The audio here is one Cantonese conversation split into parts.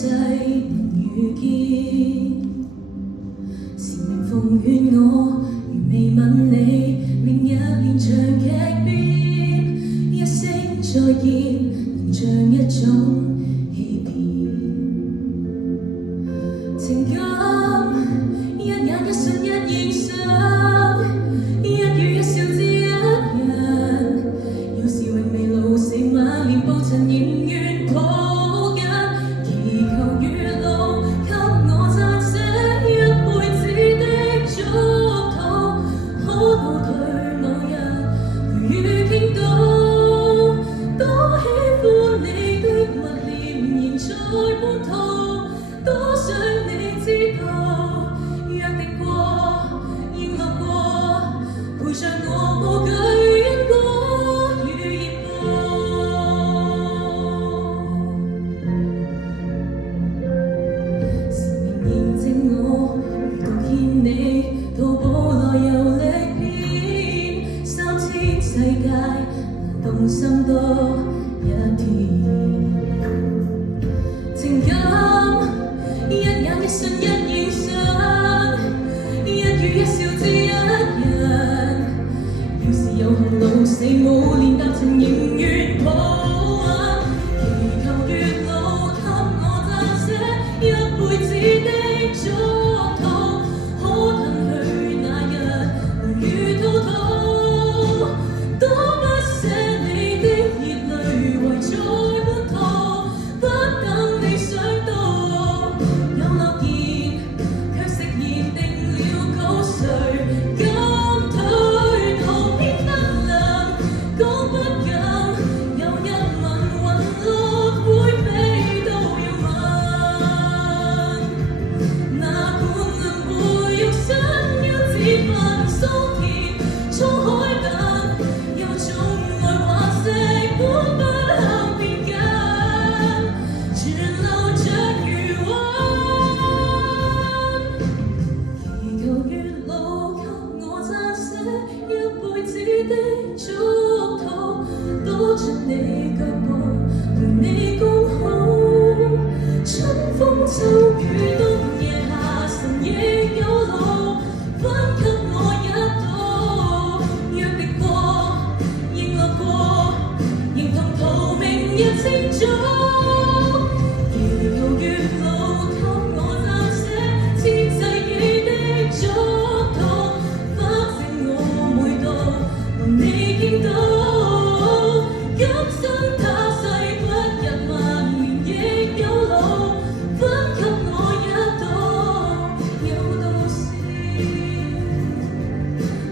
世能遇見，是命奉勸我，如未吻你，明日連場劇變，一聲再見，能像一種欺騙。情感一眼一瞬一現相，一語一笑只一人。有時永未老死晚年步塵仍願抱緊，祈求月老給我撰寫一輩子的祝禱，可倒退某日雷雨傾倒，多喜歡你的默念仍在本土，多想你知道，約定過，應落過，陪着我無懼因果與業報。時命認證我，如到見你，淘寶內遊歷遍3000世界，動心多一天。情感一眼一瞬一現相，一語一笑只一人。要是有幸老死冇練達成仍願抱穩，祈求月老給我撰寫一輩子的祝禱，可褪去那日雷雨滔滔，多不捨你的熱淚圍在本土，不等你想到，有諾言卻食言定了稿，誰敢推導偏不能講不敢，有一吻雲落灰飛都要問，哪管輪迴肉身要自焚桑田滄海等，有種愛畫石本不肯變緊，存留着餘溫。祈求月老給我撰寫一輩子的祝禱，多着你腳步，同你共好，春風秋雨冬夜夏晨亦有路，分給我一道，約定過，應落過，認同途明日清早。祈求月老給我撰寫千世紀的祝禱，反正我每度同你傾倒，今生他世不日萬年亦有路，分給我一道，有道是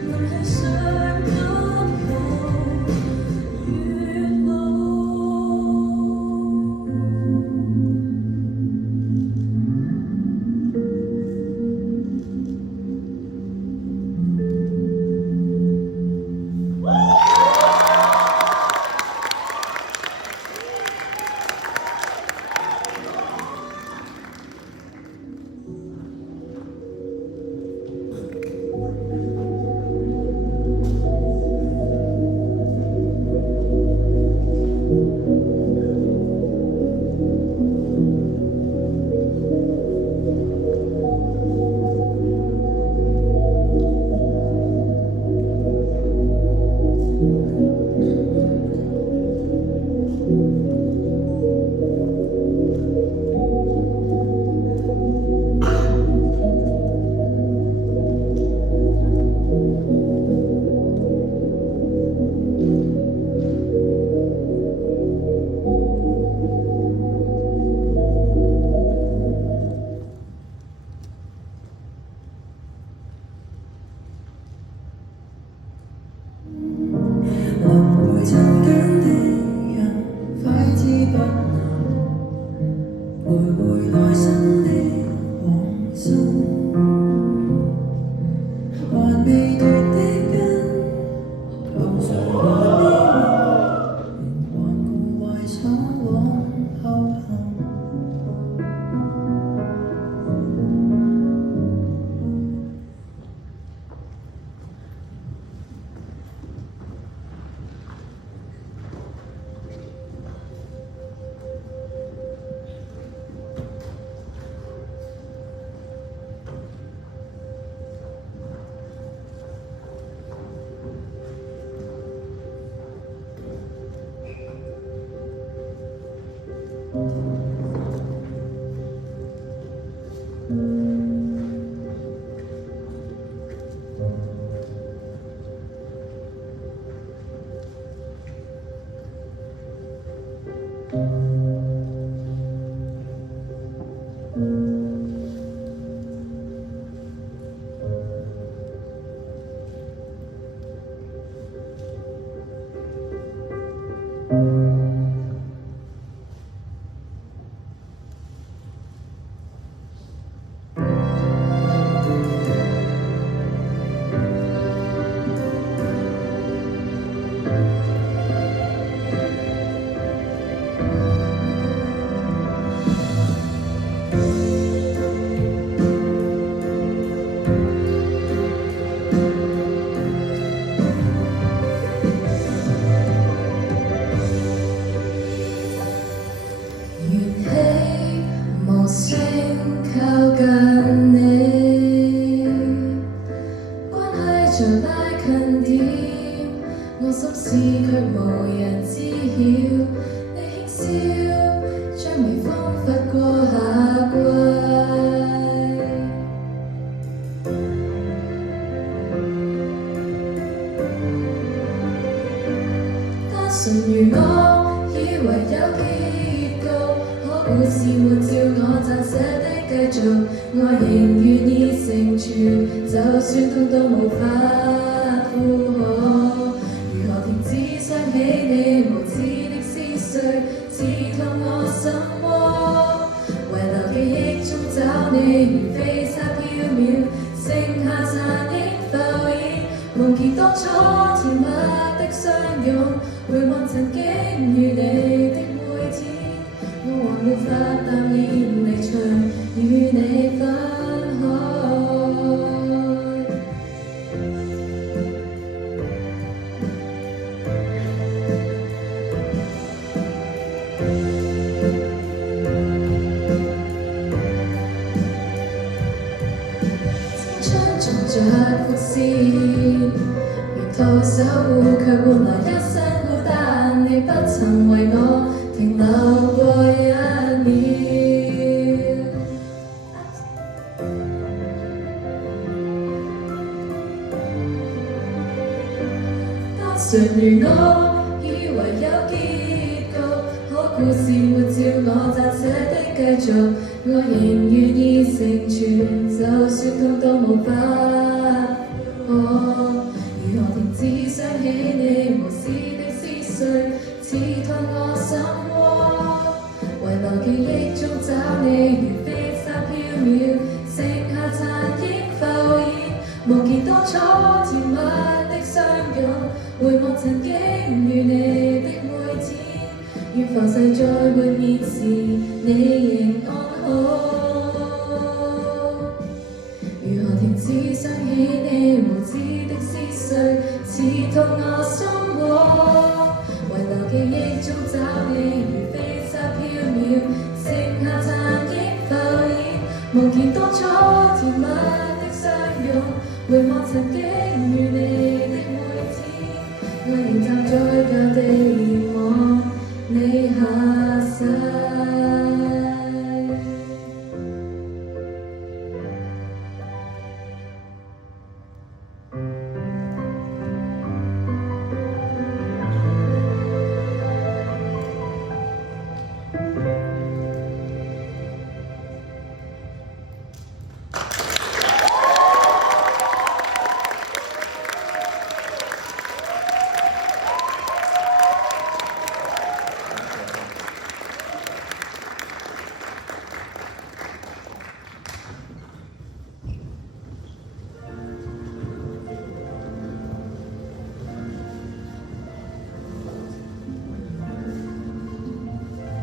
能繫上給我月老。輪迴塵間的人，快知不能徘徊來生的往生，還未脫的根，碰上我的命，還故懷想往後行。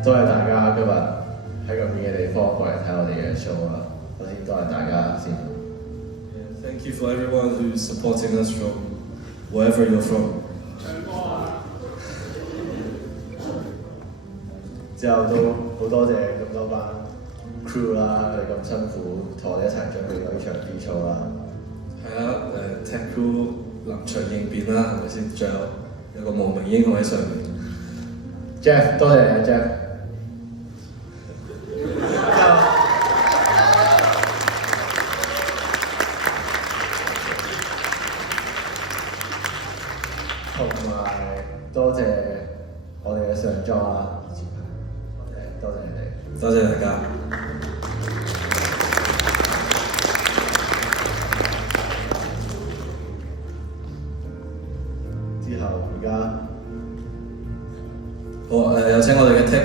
多謝大家今日喺咁遠嘅地方過嚟睇我哋嘅 show 啦。首先多謝大家先。Thank you for everyone who's supporting us from wherever you're from。之後都好多謝咁多班 crew 啦，佢哋咁辛苦同我哋一齊準備咗呢場 B 操啦。係啊，Tech crew 臨場應變啦，係咪先？最後有個無名英雄喺上面。Jeff， 多謝你啊 Jeff。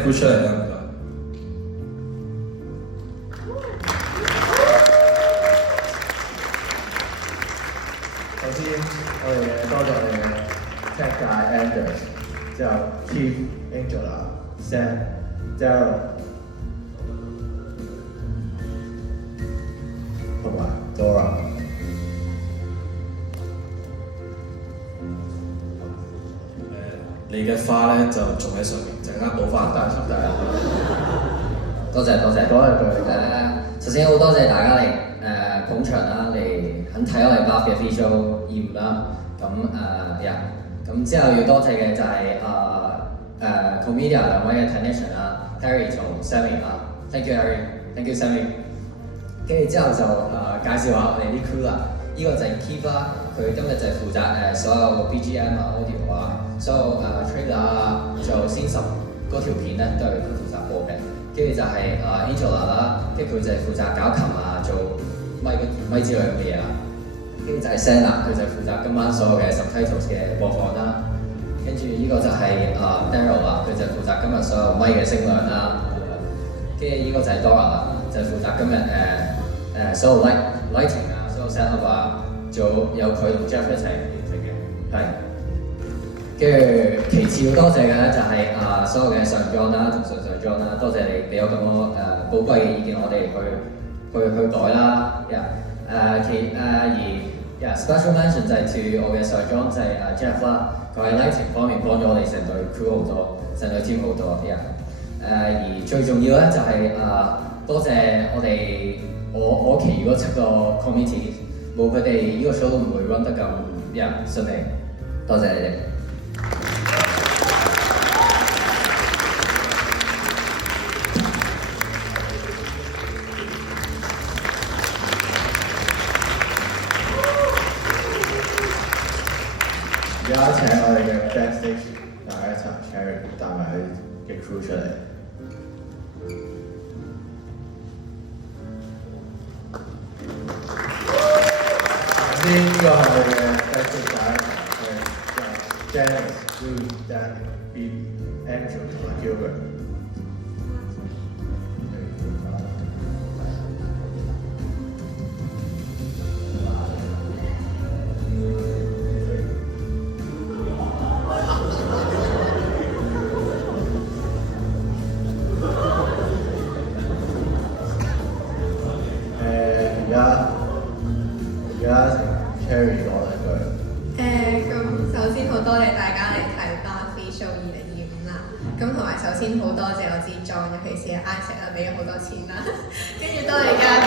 crew 出嚟啦，唔該。首先，我哋多謝我哋嘅 tech guy Anders，之後 Keith、Angela、Sam、Daryl 同埋 Dora。你嘅花咧就仲喺上面，陣間補翻。大叔大家，多謝。講兩句。首先好多謝大家嚟捧場啦，嚟肯睇我哋 Bath 嘅 free show 2啦。咁之後要多謝嘅就係Comedia 兩位嘅 technician 啦 ，Harry 同 Sammy 啦 ，thank you Harry，thank you Sammy。跟住之後就介紹下我哋啲 crew 啦，呢個就係 Keith 啦，佢今日就係負責所有 BGM 啊、audio 啊。所有trailer 啊，仲有先十嗰條片咧，都係佢負責播嘅。跟住就係Angela 啦，跟住佢就係負責搞琴啊，做咪之類咁嘅嘢啦。跟住就係 Senna，佢就係負責今晚所有嘅 subtitles 嘅播放啦。跟住呢個就係Daryl 啦，佢就負責今日所有咪嘅聲量啦。跟住呢個就係 Dora 啦，就係負責今日所有 lighting 啊，所有 set up 啊，仲有佢同 Jeff 一齊完成嘅，係。跟住其次要多謝嘅咧就係所有嘅上妝啦同上妝啦，多謝你俾我咁多寶貴嘅意見，我哋去改啦。special mention 就係 to 我嘅上妝就係Jeff 啦，佢喺 lighting 方面幫咗我哋成隊 crew 好多，成隊 team 好多。而最重要咧就係多謝我其餘嗰7個 committee， 冇佢哋呢個 show 都唔會 run 得咁順利，多謝你哋。而家請我哋嘅 backstage 大家一齊 Harry 帶埋佢嘅 crew 出嚟。首先呢個係我哋嘅 backstage 大家係 Janice、Lou、Dan、Phoebe、Andrew 同埋 Gilbert。而家 Cherry 講兩句。咁首先好多謝大家嚟睇 Bath Free Show 2025啦。咁同埋首先好多謝我自己裝，尤其是 Isaac 啦，俾咗好多錢啦。跟住多謝家明，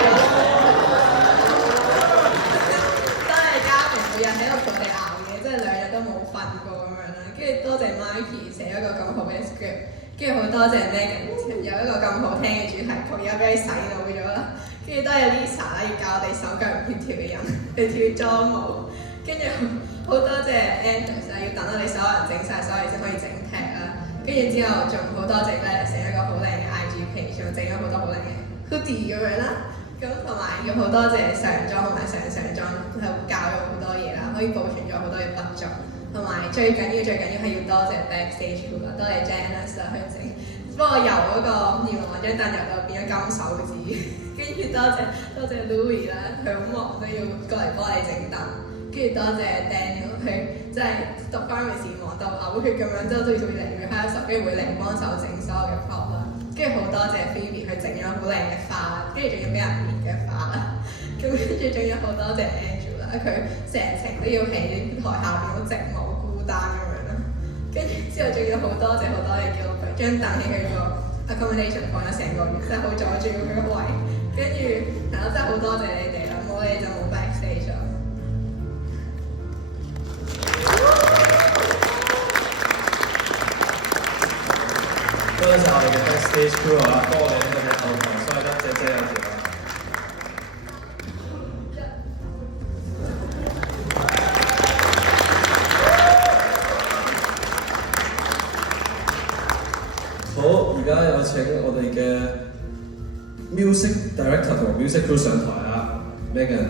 多謝家明每日喺度陪我哋熬夜，即係2日都冇瞓過咁樣啦。跟住多謝 Mikey 寫咗一個咁好嘅 script， 跟住好多謝 Megan 有一個咁好聽嘅主題曲，而家俾你洗腦咗啦。跟住都係 Lisa 啦，要教我哋手腳唔協調嘅人去跳裝舞。跟住好多謝 Anders 啦，要等到你所有人整晒所有嘢先可以整踢啦。跟住之後仲好多謝 Gladys 整一個好靚嘅 IG page， 仲整咗好多好靚嘅 hoodie 咁樣啦。咁同埋要好多謝上妝同埋上妝，係教咗好多嘢啦，可以保存咗好多嘅筆觸。同埋最緊要係要多謝 backstage crew 啦，多謝 Janice 啦去整。不過由嗰個葉龍雲張凳入到變咗金手指，跟住多謝 Louis 啦，佢好忙都要過嚟幫你整凳。跟住多謝 Daniel， 佢真係讀 pharmacy 忙到嘔血咁樣，之後都要會嚟會開手機會嚟幫手整所有嘅 prop 啦。跟住好多謝 Phoebe， 佢整咗好靚嘅花，跟住仲要俾人搣嘅花啦。咁跟住仲有好多謝 Andrew 啦，佢成程都要喺台下邊好寂寞孤單咁樣啦。跟住之後仲有好多謝叫佢將凳喺佢個 accommodation 放咗成個月，真係好阻住佢個位。跟住係咯，真係好多謝你哋啦，冇你就冇 backstage 啦。多謝我哋嘅 backstage crew 啊，幫我哋呢個嘅後台，所以咧謝謝有條啊。好，而家有請我哋嘅 music director 同 music crew 上台啦 ，Megan。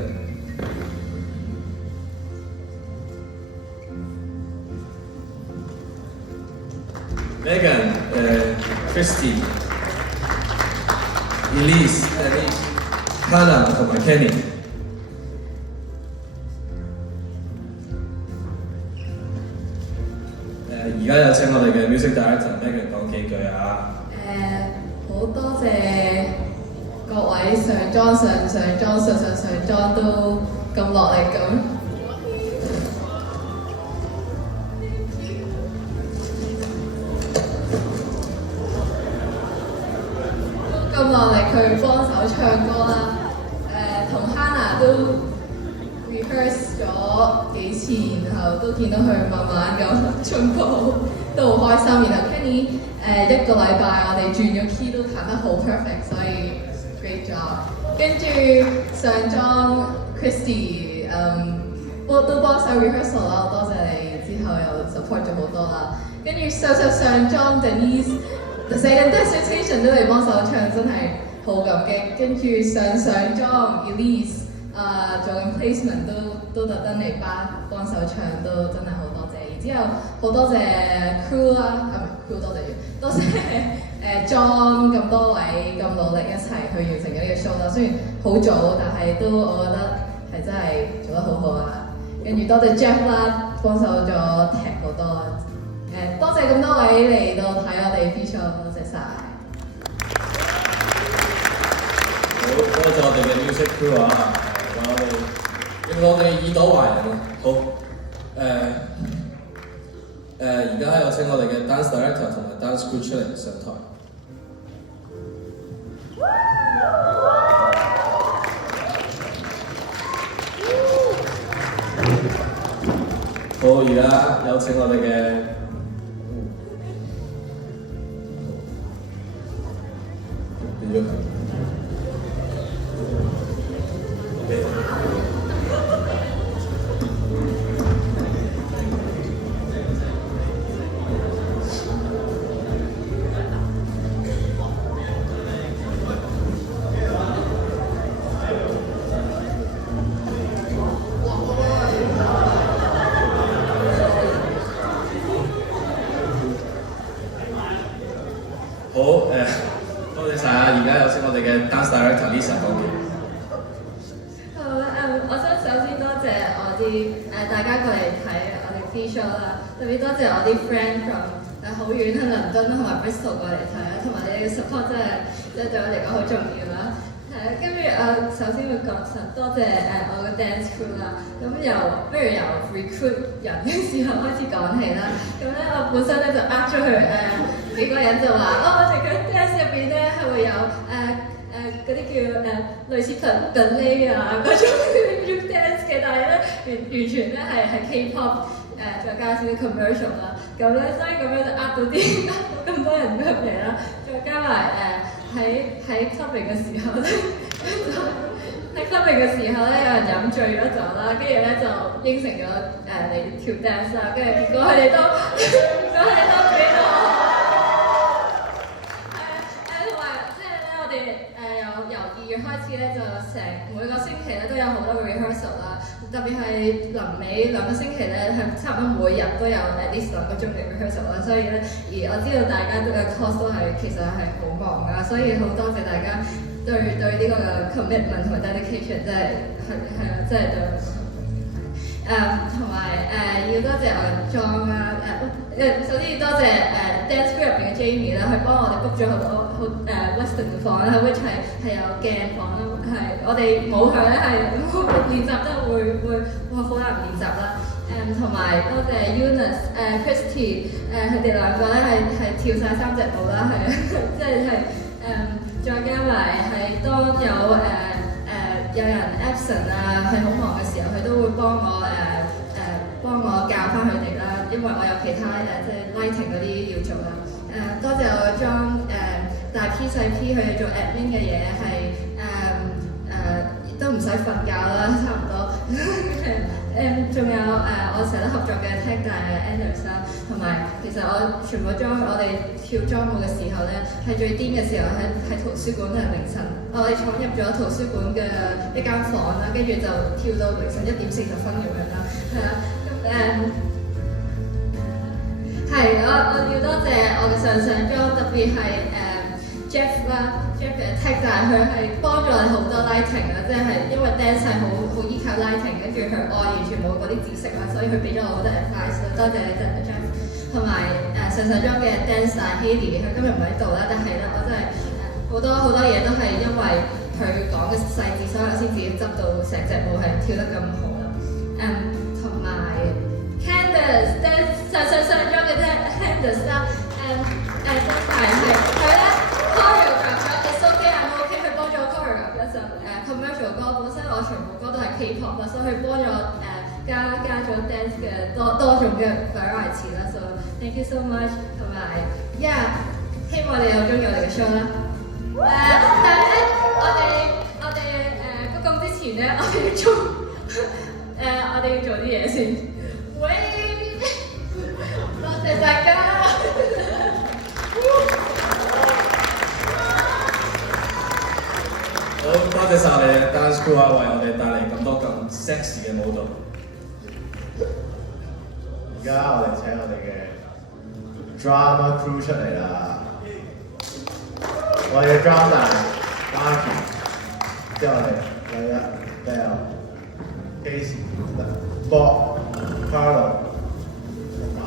Megan，非 Christy、Elise、Hannah 同埋 Kenny。而家有請我哋嘅 Music Director Megan 講幾句啊！好多謝各位上妝都咁落力咁。咁落力去幫手唱歌啦，同 Hannah 都 rehearse 咗幾次，然後都見到佢慢慢咁進步，都好開心。然後 Kenny 一個禮拜我哋轉咗 key 都彈得好 perfect， 所以 great job。跟住上妝 Christy 都幫手 rehearsal 啦，多謝你，之後又 support 咗好多啦。跟住上妝 Denise。成日 dissertation 都嚟幫手唱，真係好感激。跟住上妝 Elise 做緊 placement 都特登嚟幫手唱，都真係好多謝。然之後好多謝 crew 啦，crew 多謝John 咁多位咁努力一齊去完成咗呢個 show 啦。雖然好早，但係都我覺得係真係做得好好啊。跟住多謝 Jeff 啦，幫手咗踢好多。多謝咁多位嚟到睇我哋 show， 多謝晒。好，多謝我哋嘅 music crew 啊，令我哋耳朵懷人啊。好，而家有請我哋嘅 dance director 同埋 dance crew 出嚟上台。好，而家有請我哋嘅。多謝晒啊！而家有請我哋嘅 dance director Lisa 講嘢。好啦，我想首先多謝我啲大家過嚟睇我哋 free show 啦，特別多謝我啲 friend from 好遠喺倫敦同埋 Bristol 過嚟睇啦，同埋你哋嘅 support 真係對我嚟講好重要啦。跟住首先會講多謝我嘅 dance crew 啦，咁不如由 recruit 人嘅時候開始講起啦。咁咧我本身咧就咗佢幾個人就話我哋嘅 dance 入邊咧係會有嗰啲叫類似ballet啊嗰種 group dance 嘅，但係咧完全咧係 K-pop 再加少啲 commercial 啦。咁咧所以咁樣就到咁多人入嚟啦，再加埋喺 clubbing 嘅時候咧，喺 clubbing 嘅時候咧，有人飲醉咗酒啦，跟住咧就應承咗嚟跳 dance 啦，跟住結果佢哋都俾到同埋即係咧，我哋由2月開始咧，就每個星期咧都有好多個 rehearsal 啦，特別係臨尾2個星期咧，係差唔多每日都有at least 2個鐘嘅 rehearsal 啦，所以咧，而我知道大家嘅 course 都其實係好忙㗎，所以好多謝大家對呢個嘅 commitment 同埋 dedication， 真係真係對我同埋要多謝我嘅妝啦，首先要多謝dance group 入邊嘅 Jamie 啦，佢幫我哋 book 咗好多Western 嘅房啦 ，which 係有鏡房啦，係我哋冇佢咧係練習得會好難練習啦。同埋多謝 Eunice、Christy 佢哋兩個咧係跳晒3隻舞啦，係即係再加埋係當有人 absent 啊，係好忙嘅時候，佢都會幫我教翻佢哋啦，因為我有其他即係 lighting 嗰啲要做啦。多謝我嘅裝大 P 細 P 佢哋做 admin 嘅嘢係都唔使瞓覺啦，差唔多。仲有我成日都合作嘅 tech 大 Anders 啦，同埋其實我全部我哋跳裝舞嘅時候咧，係最癲嘅時候喺圖書館係凌晨，我哋闖入咗圖書館嘅一間房啦，跟住就跳到凌晨1點40分咁樣啦，係啦，係我要多謝我嘅上妝，特別係 Jeff 啦 ，Jeff 嘅 tag 就係佢係幫咗我哋好多 lighting 啦，即係因為 dance 係好依靠 lighting，跟住佢我完全冇嗰啲知識啦，所以佢俾咗我好多 advice 啦，多謝你Jeff。同埋上裝嘅 dancer Haley， 佢今日唔喺度啦，但係咧我真係好多嘢都係因為佢講嘅細節，所以我先自己執到成隻舞係跳得咁好啦。同埋 Candice 上裝嘅 Candice 啦，真係佢咧 choreograph 咗 It's Okay I'm Okay， 佢幫咗我 choreograph 一首commercial 歌，本身我全部歌都係 K-pop 啦，所以佢幫咗我加咗 dance 嘅多種嘅 variety 啦 ，so thank you so much， 同埋 yeah， 希望你有中意我哋嘅 show 啦。但係咧，我哋不過之前咧，我哋要做啲嘢先。喂，多謝大家。好，多謝晒你嘅 dance crew 啊，為我哋帶嚟咁多咁 sexy 嘅舞蹈。而家我哋請我哋嘅 drama crew 出嚟啦。我哋嘅 drama Marky， 之後我哋有Bell、Casey、Bob、Carlo 同埋。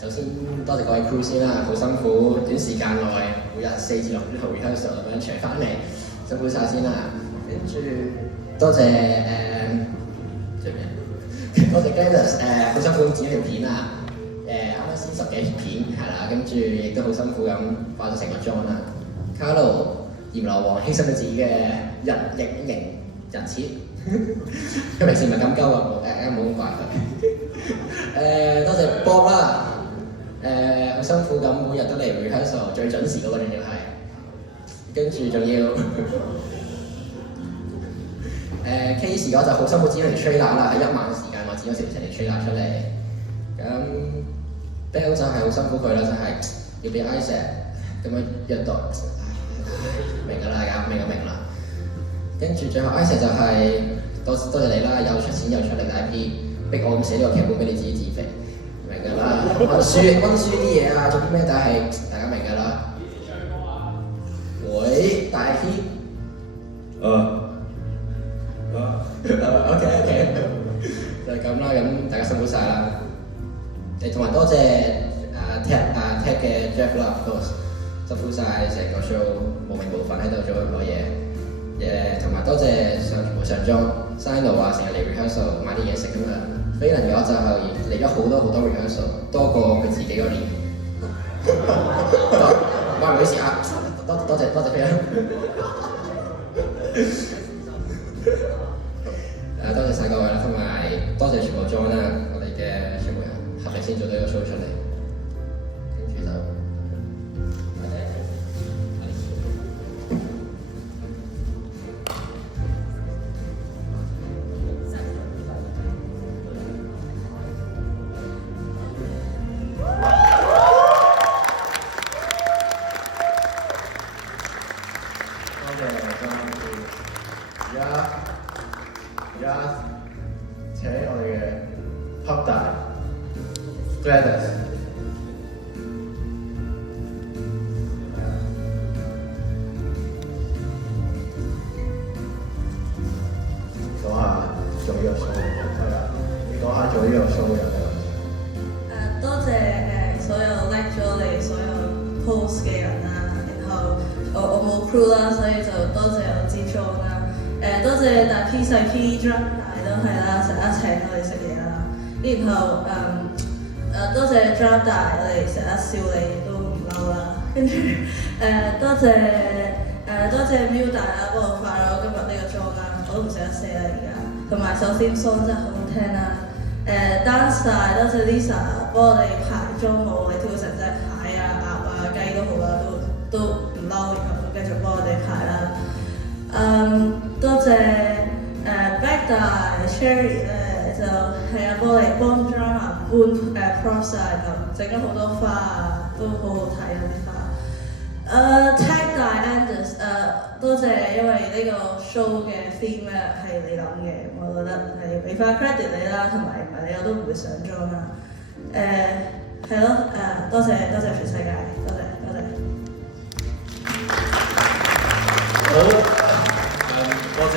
首先多謝各位 crew 先啦，好辛苦，短時間內每日4至6套 rehearsal 咁樣除翻嚟，辛苦晒先啦。跟住多謝多謝 Gladys 好辛苦剪條片啊，啱啱先10幾片係啦，跟住亦都好辛苦咁化咗成個妝啦。Carlo 閻羅王犧牲咗自己嘅人設，佢平時唔係咁鳩啊，冇咁怪佢。多謝 Bob 啦。好辛苦咁，每日都嚟 rehearsal 最準時嗰個仲要係，跟住仲要Casey 嗰就好辛苦剪條 trailer 啦，喺1晚時間我剪咗成條 trailer 出嚟。咁 Bell 就係好辛苦佢啦，就係要俾 Isaac 咁樣虐待，明㗎啦，大家明啦。跟住最後 Isaac 就係多謝你啦，又出錢又出力大 P， 逼我咁寫呢個劇本俾你自己自肥。明㗎啦，溫書啲嘢啊，做啲咩？但係大家明㗎啦。喂，大 P。OK， 就係咁啦，咁大家辛苦晒啦。同埋多謝Ted 嘅 Jeff 啦 ，of course， 辛苦晒成個 show， 無名無份喺度做咁多嘢。同埋多謝全部上妝 Sino 啊，成日嚟 rehearsal 買啲嘢食咁樣。飛能嘅話就係嚟咗好多 rehearsal， 多過佢自己嗰年。唔好意思啊，多謝飛能。多謝晒各位啦，同埋多謝全部裝啦，我哋嘅全部人合力先做到呢個 show 出嚟。跟住就。而家請我哋嘅黑大 Gladys 講下做呢個 show， 你講下做呢個 show 有咩感受？多謝所有 like 咗你所有 post 嘅人啦，然後我冇 crew 啦，所以就多謝我支裝啦。多謝大 P 細 P drum 大係啦，成日請我哋食嘢啦，然後多謝 Drum 大，我哋成日笑你都唔嬲啦，跟住多謝 Miu 大啦，幫我化咗今日呢個妝啦，我都唔捨得寫啦而家，同埋首先 song 真係好好聽啦。Dance 大多謝 Lisa 幫我哋排妝舞，你跳成隻蟹啊、鴨啊、雞都好啦，都唔嬲，然後都繼續幫我哋排啦。多謝Back 大 Cherry 咧，就係啊幫我哋幫 drama 搬props 啊，咁整咗好多花啊，都好好睇啊啲花。Tag 大 Anders 多謝，因為呢個 show 嘅 theme 咧係你諗嘅，我覺得係俾翻 credit 你啦，同埋唔係你我都唔會上妝啦。係咯，多謝全世界，多謝。好，多謝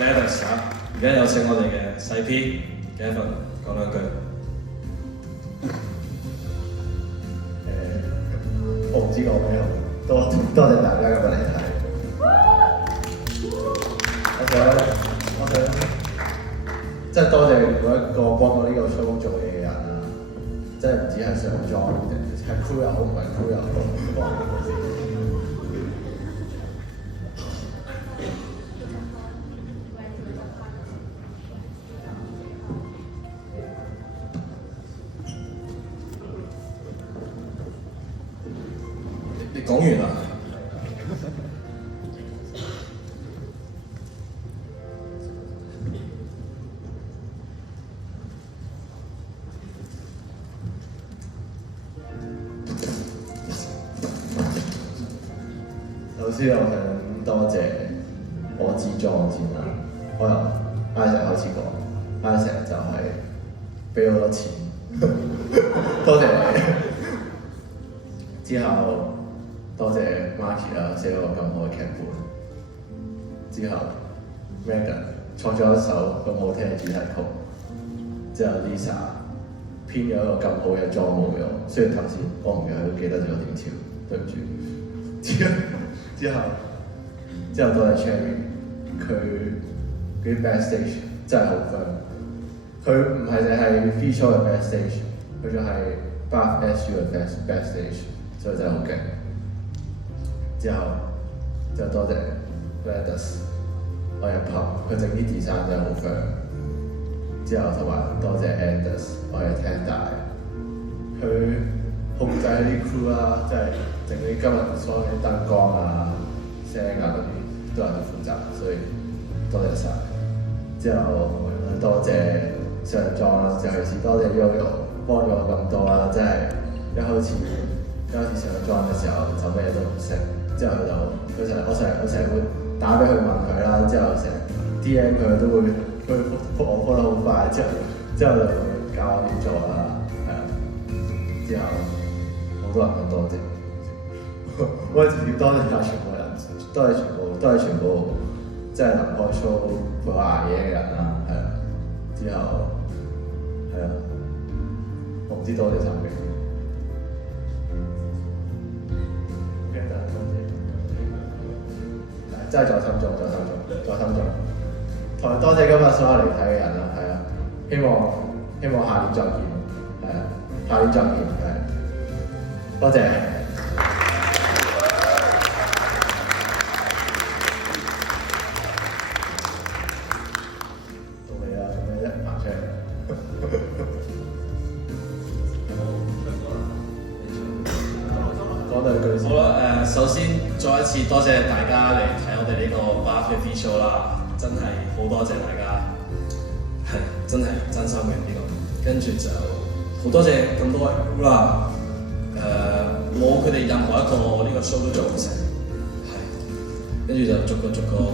Levis 啊！而家有請我哋嘅細 P Gavin 講兩句。我唔知講咩好。多謝大家今日嚟睇。我想，即係多謝每一個幫我呢個 show 做嘢嘅人啦。即係唔止係上妝，係 crew 又好，唔係 crew 又好。你講完啦。首先我想多謝我支裝先啦，我由 Isaac 開始講 ，Isaac 就係俾好多錢，多謝你。之後多謝 Marky 啦，寫咗個咁好嘅劇本。之後 Megan 創作一首咁好聽嘅主題曲。之後 Lisa 編咗一個咁好嘅妝舞俾我，雖然頭先我唔記得咗點跳，對唔住。之後多謝 Cherry， 佢啲 backstage 真係好 firm。佢唔係淨係 feature 嘅 backstage， 佢仲係 Bath SU 嘅 backstage， 所以真係好勁。之後多謝 Gladys， 我入拍佢整啲 design 真係好 firm。之後同埋多謝 Anders， 我係聽大，佢控制啲 crew 啦，即係整啲今日所有嘅燈光啊、聲啊嗰啲都係佢負責，所以多謝晒。之後多謝上妝啦，尤其是多謝 Yoyo 幫咗我咁多啦，即係一開始上妝嘅時候就咩都唔識，之後我成日會打俾佢問佢啦，之後成日 DM 佢都會覆我覆得好快，之後就會教我點做啦，係啊，之後好多人都多謝，我係直接多謝晒全部人，都係全部即係能開 show 陪我捱夜嘅人啦，係啊，之後係啊，我唔知多謝晒邊個。真係在心中。同埋多謝今日所有嚟睇嘅人啦，係啊，希望下年再見，係啊，下年再見，係，多謝。到你啦，咁樣一行出嚟。講兩句先。好啦，首先再一次多謝大家嚟睇我哋呢個 Bath 嘅 feature 啦，真係好多謝大家，係真係真心嘅呢個。跟住就好多謝咁多位 crew 啦，冇佢哋任何一個呢個 show 都做唔成，係。跟住就逐個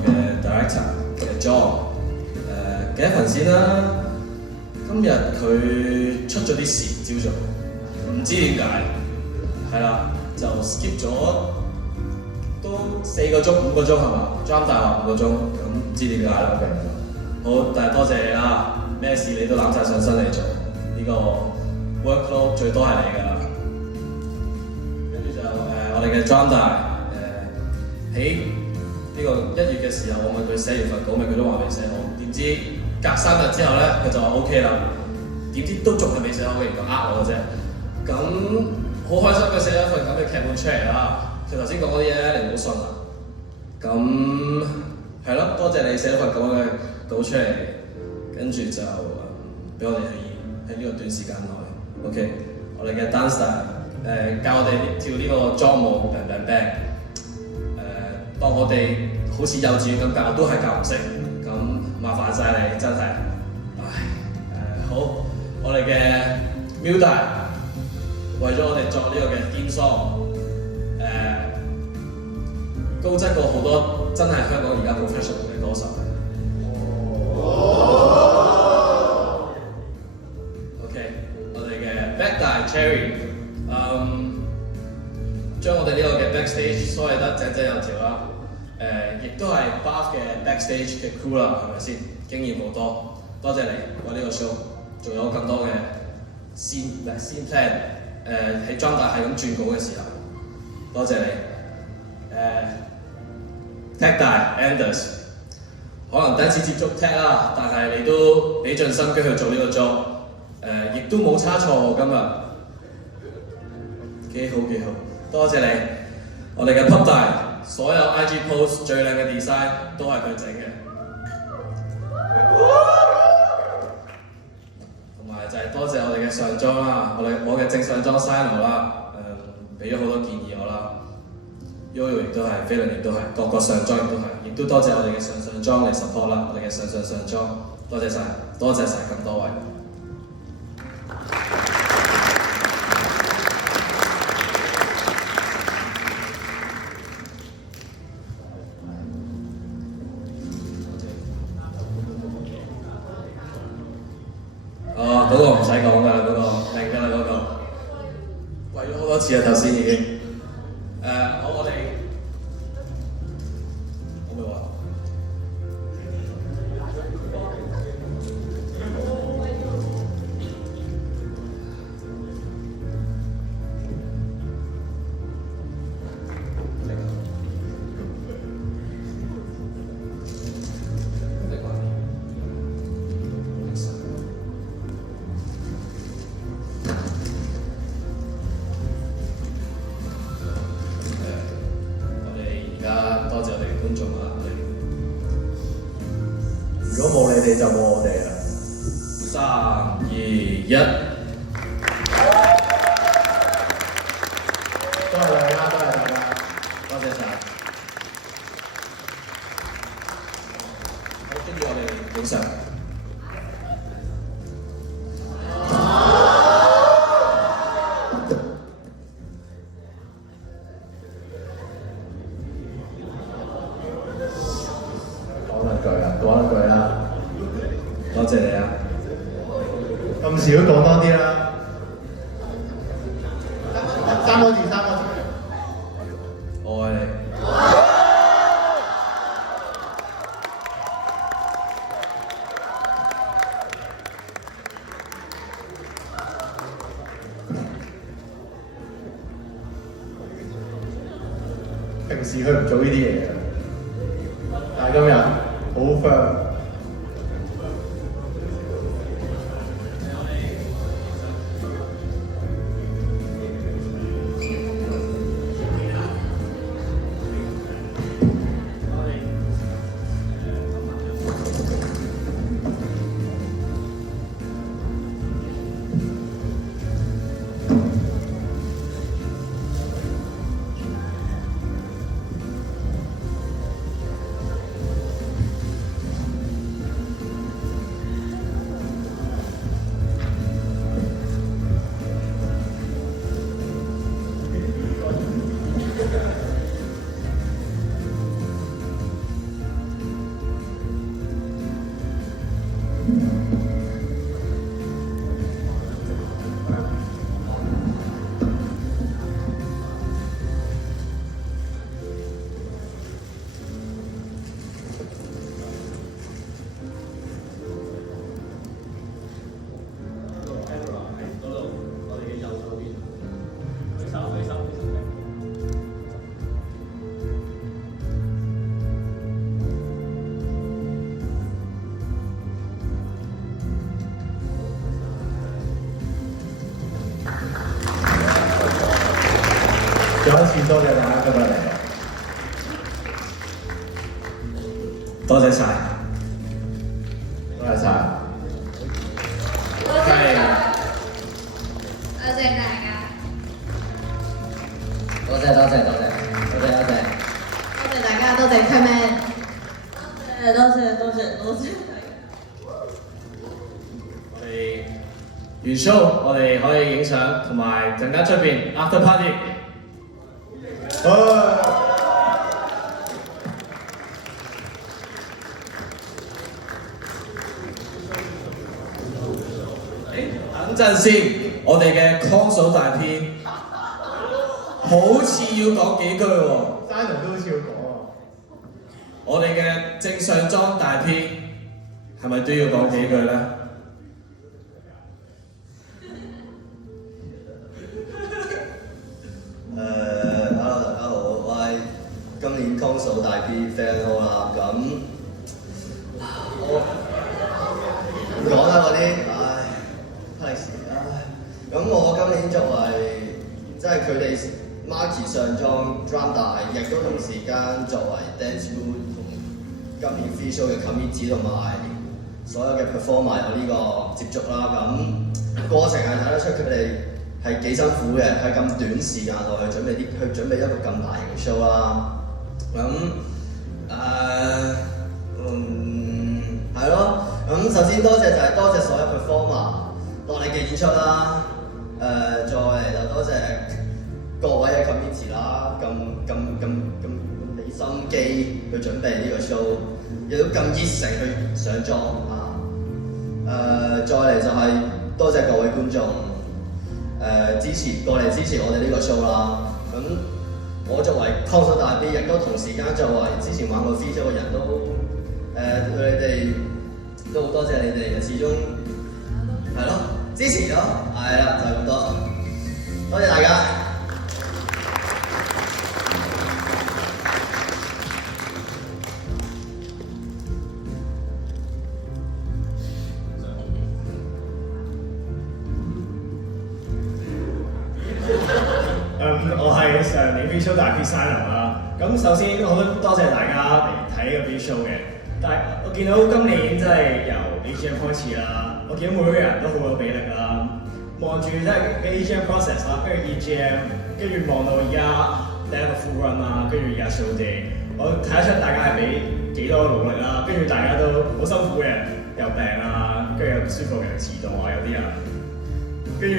嘅 director 嘅 John， Gavin 先啦，今日佢出咗啲事朝早，唔知點解，係啦。就 skip 咗都4個鐘、5個鐘係嘛 ？Drum 大話5個鐘，咁唔知點解啦。好，但係多謝你啦，咩事你都攬晒上身嚟做，呢個 workload 最多係你㗎啦。跟住就我哋嘅 Drum 大喺呢個1月嘅時候，我問佢寫完份稿未，佢都話未寫好，點知隔3日之後咧，佢就話 OK 啦，點知都仲係未寫好嘅，原來呃我嘅啫。咁好開心佢寫咗份咁嘅劇本出嚟啦。佢頭先講嗰啲嘢咧，你唔好信啊。咁係咯，多謝你寫咗份咁嘅稿出嚟，跟住就俾我哋去演喺呢個短時間內。OK， 我哋嘅 dance style 教我哋跳呢個裝舞 bang bang bang。當我哋好似幼稚園咁教，都係教唔識。咁麻煩晒你，真係。好，我哋嘅 Milda 為咗我哋作呢個嘅 theme song， 高質過好多真係香港而家 professional 嘅歌手。OK， 我哋嘅 Backdye Cherry， 將我哋呢個嘅 backstage 梳理得井井有條啦。亦都係 Bath 嘅 backstage 嘅 crew 啦，係咪先？經驗好多，多謝你為呢個 show， 仲有更多嘅scene plan。喺裝大係咁轉稿嘅時候，多謝你。Tech 大 Anders， 可能第一次接觸 Tech 啦，但係你都俾盡心機去做呢個 job， 亦都冇差錯喎今日，幾好，多謝你。我哋嘅 Pop 大，所有 IG post 最靚嘅 design 都係佢整嘅，同埋就係多謝我哋嘅上妝啦，我嘅正上妝 Sino 啦，俾咗好多建議我啦。Yoyo 亦都係，菲倫亦都係，個個上妝亦都係，亦都多謝我哋嘅上妝嚟 support 啦，我哋嘅上妝，多謝晒咁多位。嗰個唔使講㗎，嗰個明㗎啦，嗰個為咗好多次啊，頭先已經。我咪話如果冇你哋就冇我哋啦。3、2、1，多謝大家，多謝大家，多謝晒。好，跟住我哋影相。講一句啦，多謝你啊！咁少講多啲啦，三個字。我愛你。平時佢唔做呢啲嘢嘅，但係今日好 firm。再一次多謝大家今日嚟。多謝晒。多謝晒。多謝大家。多謝。多謝大家，多謝 comment。多謝大家。我哋完 show，我哋可以影相，同埋陣間出邊 after party。等陣先，我哋嘅 console 大 P 好似要講幾句喎。Simon 都好似要講喎。我哋嘅正上裝大 P 係咪都要講幾句咧？Hello 大家好，我係今年 console 大 P fan 好啦，咁我唔講啦嗰啲，唉，咁我今年作為即係佢哋 Marky 上裝 drum 大，亦都同時間作為 dance mood 同今年 free show 嘅 committee 同埋所有嘅 performer 有呢個接觸啦，咁過程係睇得出佢哋係幾辛苦嘅，喺咁短時間內去準備一個咁大型嘅 show 啦。咁係咯。咁首先多謝就係多謝所有 performer 落力嘅演出啦。再嚟就多謝各位嘅 committee 啦，咁俾心機去準備呢個 show， 亦都咁熱誠去上妝啊。再嚟就係多謝各位觀眾。過嚟支持我哋呢個 show 啦。咁我作為 console 大 B， 亦都同時間作為之前玩過 free show 嘅人都對你哋都好多謝你哋，始終係咯支持咗，係啦就係咁多，多謝大家。我係上年 free show 大 P Simon 啦。咁首先好多謝大家嚟睇呢個 free show 嘅。但係我見到今年真係由 AGM 開始啦，我見到每個人都好有比例啦。望住即係嘅 AGM process 啦，跟住 EGM， 跟住望到而家第一個 full run 啦，跟住而家 show day， 我睇得出大家係俾幾多努力啦。跟住大家都好辛苦嘅，有病啊，跟住有唔舒服嘅人遲到啊，有啲人。跟住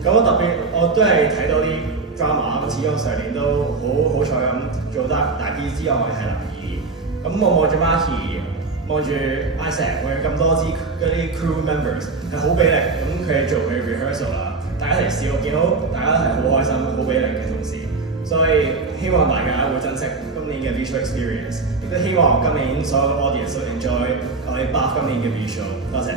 咁我特別我都係睇到啲 drama， 始終上年都好彩咁做得大 B 之外係林怡。咁我望住 Marky， 望住 Isaac， 望住咁多支嗰啲 crew members 係好俾力，咁佢哋做佢 rehearsal 啦，大家一齊笑，見到大家係好開心、好俾力嘅同時，所以希望大家會珍惜今年嘅 visual experience， 亦都希望今年所有嘅 audience 都 enjoy 我哋 BAF 今年嘅 visual。多謝。